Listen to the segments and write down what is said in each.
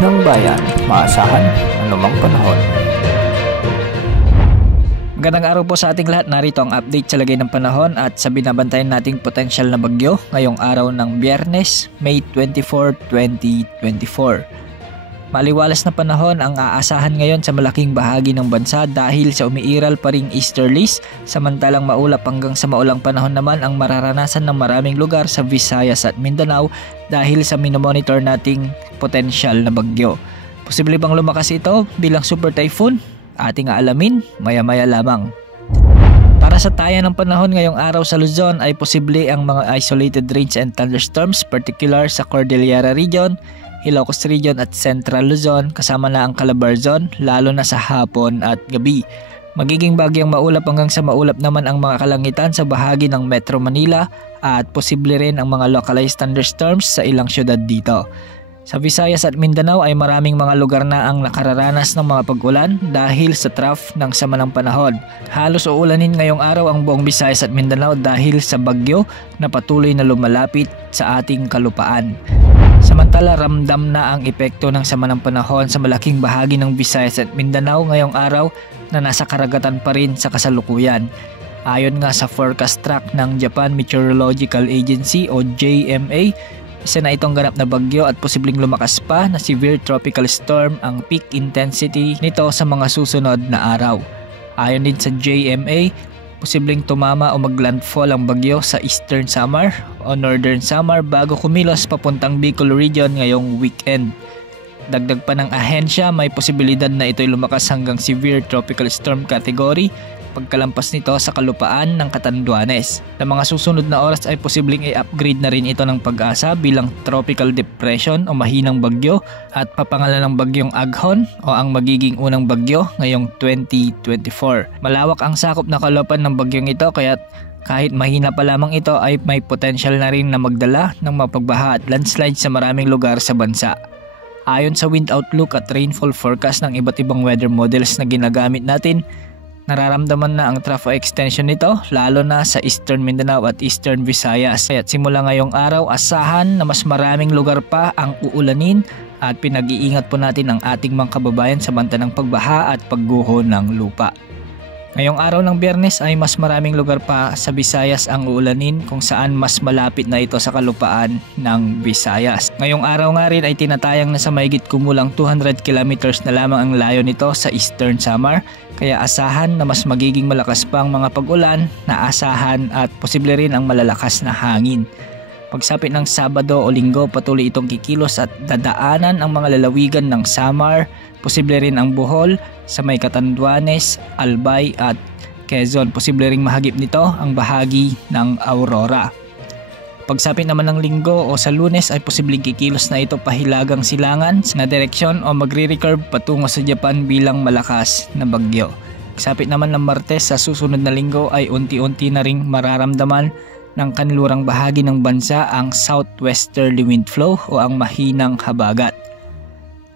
ng bayan, maasahan anumang panahon. Magandang araw po sa ating lahat. Narito ang update sa lagay ng panahon at sa binabantayan nating potensyal na bagyo ngayong araw ng Biyernes, May 24, 2024. Maliwalas na panahon ang aasahan ngayon sa malaking bahagi ng bansa dahil sa umiiral pa ring easterlies, samantalang maulap hanggang sa maulang panahon naman ang mararanasan ng maraming lugar sa Visayas at Mindanao dahil sa minomonitor nating potensyal na bagyo. Posible bang lumakas ito bilang super typhoon? Ating aalamin maya-maya lamang. Para sa taya ng panahon ngayong araw sa Luzon ay posible ang mga isolated rains and thunderstorms, particular sa Cordillera Region, Ilocos Region at Central Luzon kasama na ang Calabarzon lalo na sa hapon at gabi. Magiging bagyang maulap hanggang sa maulap naman ang mga kalangitan sa bahagi ng Metro Manila at posible rin ang mga localized thunderstorms sa ilang syudad dito. Sa Visayas at Mindanao ay maraming mga lugar na ang nakararanas ng mga pag-ulan dahil sa trough ng sama ng panahon. Halos uulanin ngayong araw ang buong Visayas at Mindanao dahil sa bagyo na patuloy na lumalapit sa ating kalupaan. Samantala, ramdam na ang epekto ng sama ng panahon sa malaking bahagi ng Visayas at Mindanao ngayong araw na nasa karagatan pa rin sa kasalukuyan. Ayon nga sa forecast track ng Japan Meteorological Agency o JMA, isa na itong ganap na bagyo at posibleng lumakas pa na severe tropical storm ang peak intensity nito sa mga susunod na araw. Ayon din sa JMA, posibleng tumama o maglandfall ang bagyo sa Eastern Samar o Northern Samar bago kumilos papuntang Bicol Region ngayong weekend. Dagdag pa ng ahensya, may posibilidad na ito'y lumakas hanggang severe tropical storm category pagkalampas nito sa kalupaan ng Catanduanes. Sa mga susunod na oras ay posibleng i-upgrade na rin ito ng Pag-asa bilang tropical depression o mahinang bagyo at papangalan ng bagyong Aghon o ang magiging unang bagyo ngayong 2024. Malawak ang sakop na kalooban ng bagyong ito kaya kahit mahina pa lamang ito ay may potential na rin na magdala ng mapagbaha at landslide sa maraming lugar sa bansa. Ayon sa wind outlook at rainfall forecast ng iba't ibang weather models na ginagamit natin, nararamdaman na ang trough extension nito lalo na sa Eastern Mindanao at Eastern Visayas. Kaya't simula ngayong araw, asahan na mas maraming lugar pa ang uulanin at pinag-iingat po natin ang ating mga kababayan sa banta ng pagbaha at pagguho ng lupa. Ngayong araw ng Biyernes ay mas maraming lugar pa sa Visayas ang uulanin kung saan mas malapit na ito sa kalupaan ng Visayas. Ngayong araw nga rin ay tinatayang na sa mahigit kumulang 200 kilometers na lamang ang layo nito sa Eastern Samar, kaya asahan na mas magiging malakas pa ang mga pag-ulan na asahan at posible rin ang malalakas na hangin. Pagsapit ng Sabado o Linggo, patuloy itong kikilos at dadaanan ang mga lalawigan ng Samar, posible rin ang Bohol, sa may Catanduanes, Albay at Quezon. Posible ring mahagip nito ang bahagi ng Aurora. Pagsapit naman ng Linggo o sa Lunes ay posibleng kikilos na ito pahilagang silangan na direksyon o magre-recurve patungo sa Japan bilang malakas na bagyo. Pagsapit naman ng Martes sa susunod na linggo ay unti-unti na ring mararamdaman ng kanlurang bahagi ng bansa ang southwesterly wind flow o ang mahinang habagat.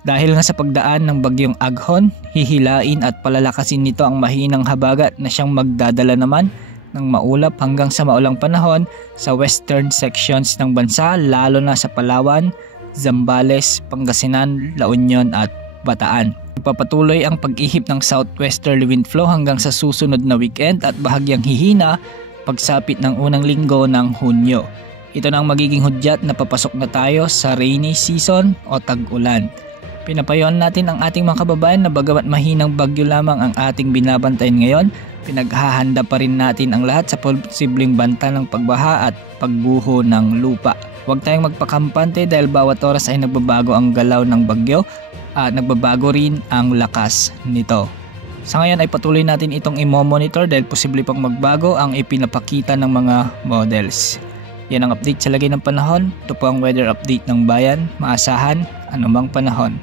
Dahil nga sa pagdaan ng bagyong Aghon, hihilain at palalakasin nito ang mahinang habagat na siyang magdadala naman ng maulap hanggang sa maulang panahon sa western sections ng bansa lalo na sa Palawan, Zambales, Pangasinan, La Union at Bataan. Ipapatuloy ang pag-ihip ng southwesterly wind flow hanggang sa susunod na weekend at bahagyang hihina pagsapit ng unang linggo ng Hunyo. Ito na ang magiging hudyat na papasok na tayo sa rainy season o tag-ulan. Pinapayuhan natin ang ating mga kababayan na bagamat mahinang bagyo lamang ang ating binabantayan ngayon, pinaghahanda pa rin natin ang lahat sa posibleng banta ng pagbaha at pagguho ng lupa. Huwag tayong magpakampante dahil bawat oras ay nagbabago ang galaw ng bagyo at nagbabago rin ang lakas nito. Sa ngayon ay patuloy natin itong i-monitor dahil posible pang magbago ang ipinapakita ng mga models. Yan ang update sa lagay ng panahon. Ito po ang weather update ng bayan, maasahan anumang panahon.